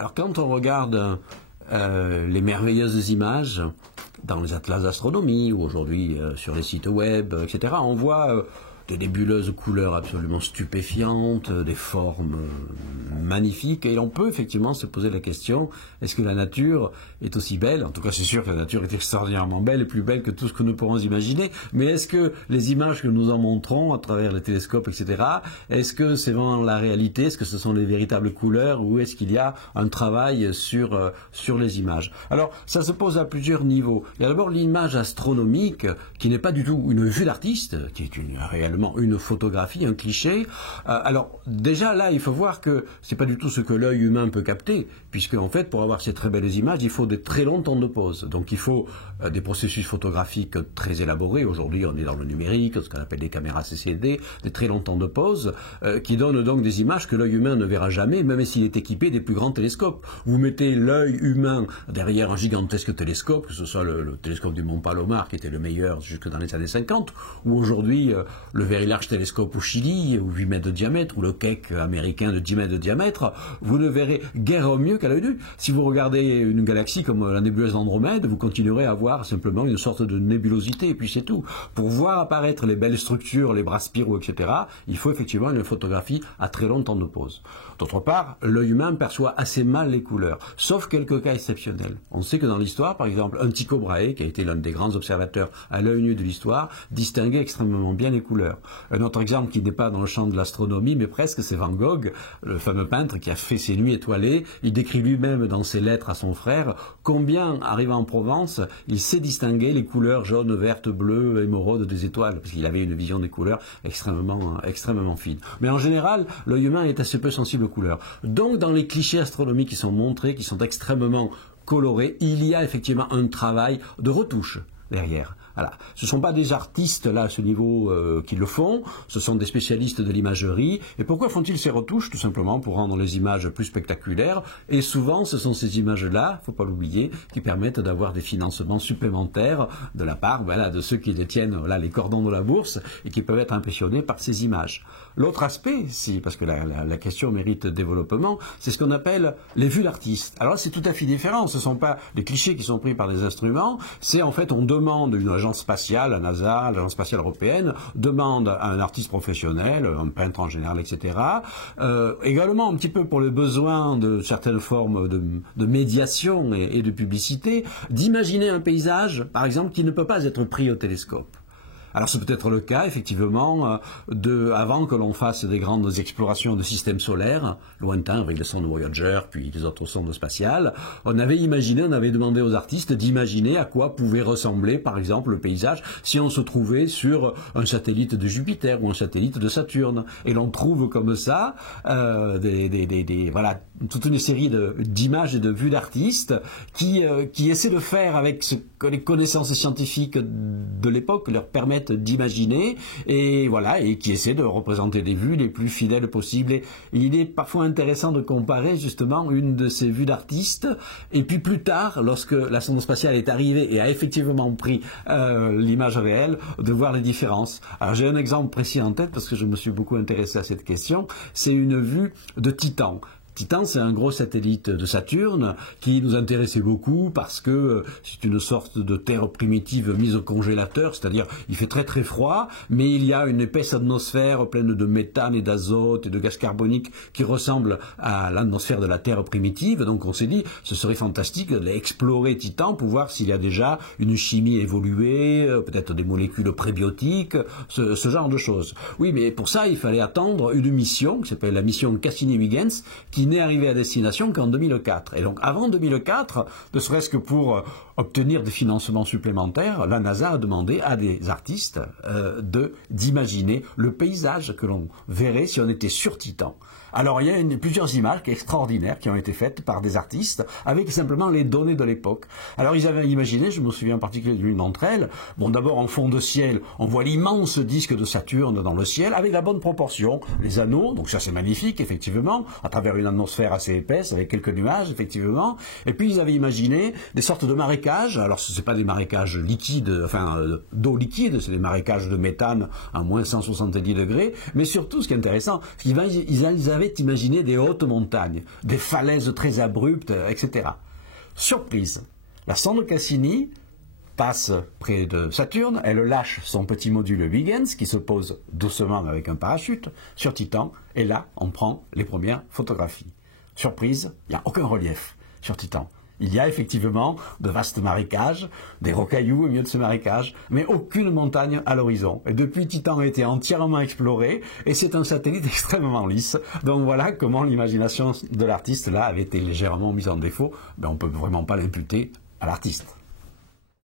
Alors quand on regarde les merveilleuses images dans les atlas d'astronomie ou aujourd'hui sur les sites web, etc., on voit des nébuleuses couleurs absolument stupéfiantes, des formes magnifiques, et on peut effectivement se poser la question, est-ce que la nature est aussi belle? En tout cas, c'est sûr que la nature est extraordinairement belle, et plus belle que tout ce que nous pourrons imaginer, mais est-ce que les images que nous en montrons à travers les télescopes, etc., est-ce que c'est vraiment la réalité? Est-ce que ce sont les véritables couleurs, ou est-ce qu'il y a un travail sur les images? Alors, ça se pose à plusieurs niveaux. Il y a d'abord l'image astronomique, qui n'est pas du tout une vue d'artiste, qui est réellement une photographie, un cliché. Alors déjà là, il faut voir que c'est pas du tout ce que l'œil humain peut capter, puisque en fait, pour avoir ces très belles images, il faut des très longs temps de pause. Donc il faut des processus photographiques très élaborés. Aujourd'hui, on est dans le numérique, ce qu'on appelle des caméras CCD, des très longs temps de pause, qui donnent donc des images que l'œil humain ne verra jamais, même s'il est équipé des plus grands télescopes. Vous mettez l'œil humain derrière un gigantesque télescope, que ce soit le télescope du Mont Palomar, qui était le meilleur jusque dans les années 50, ou aujourd'hui le Very Large Telescope au Chili, ou 8 mètres de diamètre, ou le Keck américain de 10 mètres de diamètre, vous ne verrez guère mieux qu'à l'œil nu. Si vous regardez une galaxie comme la nébuleuse d'Andromède, vous continuerez à voir simplement une sorte de nébulosité, et puis c'est tout. Pour voir apparaître les belles structures, les bras spiraux, etc., il faut effectivement une photographie à très long temps de pause. D'autre part, l'œil humain perçoit assez mal les couleurs, sauf quelques cas exceptionnels. On sait que dans l'histoire, par exemple, un Tycho Brahe, qui a été l'un des grands observateurs à l'œil nu de l'histoire, distinguait extrêmement bien les couleurs. Un autre exemple qui n'est pas dans le champ de l'astronomie, mais presque, c'est Van Gogh, le fameux peintre qui a fait ses nuits étoilées. Il décrit lui-même dans ses lettres à son frère combien, arrivant en Provence, il sait distinguer les couleurs jaunes, vertes, bleues, émeraudes des étoiles, parce qu'il avait une vision des couleurs extrêmement fine. Mais en général, l'œil humain est assez peu sensible aux couleurs. Donc, dans les clichés astronomiques qui sont montrés, qui sont extrêmement colorés, il y a effectivement un travail de retouche derrière. Voilà. Ce ne sont pas des artistes là à ce niveau qui le font, ce sont des spécialistes de l'imagerie. Et pourquoi font-ils ces retouches? Tout simplement pour rendre les images plus spectaculaires. Et souvent, ce sont ces images-là, il ne faut pas l'oublier, qui permettent d'avoir des financements supplémentaires de la part de ceux qui détiennent les cordons de la bourse et qui peuvent être impressionnés par ces images. L'autre aspect, parce que la question mérite développement, c'est ce qu'on appelle les vues d'artistes. Alors là, c'est tout à fait différent. Ce ne sont pas des clichés qui sont pris par des instruments. C'est en fait, on demande une agence spatiale, la NASA, l'agence spatiale européenne, demande à un artiste professionnel, un peintre en général, etc., également un petit peu pour le besoin de certaines formes de médiation et de publicité, d'imaginer un paysage, par exemple, qui ne peut pas être pris au télescope. Alors c'est peut-être le cas, effectivement, avant que l'on fasse des grandes explorations de systèmes solaires, lointains, avec les sondes Voyager, puis les autres sondes spatiales, on avait demandé aux artistes d'imaginer à quoi pouvait ressembler, par exemple, le paysage si on se trouvait sur un satellite de Jupiter ou un satellite de Saturne. Et l'on trouve comme ça toute une série d'images et de vues d'artistes qui essaient de faire avec ce que les connaissances scientifiques de l'époque leur permettent d'imaginer, et qui essaient de représenter des vues les plus fidèles possibles. Et il est parfois intéressant de comparer justement une de ces vues d'artistes, et puis plus tard, lorsque la sonde spatiale est arrivée et a effectivement pris l'image réelle, de voir les différences. Alors j'ai un exemple précis en tête parce que je me suis beaucoup intéressé à cette question, c'est une vue de Titan. Titan, c'est un gros satellite de Saturne qui nous intéressait beaucoup parce que c'est une sorte de terre primitive mise au congélateur, c'est-à-dire il fait très très froid, mais il y a une épaisse atmosphère pleine de méthane et d'azote et de gaz carbonique qui ressemble à l'atmosphère de la terre primitive. Donc on s'est dit, ce serait fantastique d'explorer Titan pour voir s'il y a déjà une chimie évoluée, peut-être des molécules prébiotiques, ce genre de choses. Oui, mais pour ça, il fallait attendre une mission qui s'appelle la mission Cassini-Huygens, qui n'est arrivé à destination qu'en 2004. Et donc avant 2004, ne serait-ce que pour obtenir des financements supplémentaires, la NASA a demandé à des artistes d'imaginer le paysage que l'on verrait si on était sur Titan. Alors il y a plusieurs images extraordinaires qui ont été faites par des artistes avec simplement les données de l'époque. Alors ils avaient imaginé, je me souviens en particulier d'une d'entre elles, d'abord en fond de ciel, on voit l'immense disque de Saturne dans le ciel avec la bonne proportion, les anneaux, donc ça c'est magnifique effectivement, à travers une atmosphère assez épaisse avec quelques nuages effectivement, et puis ils avaient imaginé des sortes de marécages, alors ce n'est pas des marécages liquides, d'eau liquide, c'est des marécages de méthane à moins 170 degrés, mais surtout ce qui est intéressant, ils avaient avait imaginé des hautes montagnes, des falaises très abruptes, etc. Surprise, la sonde Cassini passe près de Saturne, elle lâche son petit module Huygens qui se pose doucement avec un parachute sur Titan, et là on prend les premières photographies. Surprise, il n'y a aucun relief sur Titan. Il y a effectivement de vastes marécages, des rocailloux au milieu de ce marécage, mais aucune montagne à l'horizon. Et depuis, Titan a été entièrement exploré, et c'est un satellite extrêmement lisse. Donc voilà comment l'imagination de l'artiste là avait été légèrement mise en défaut, mais on ne peut vraiment pas l'imputer à l'artiste.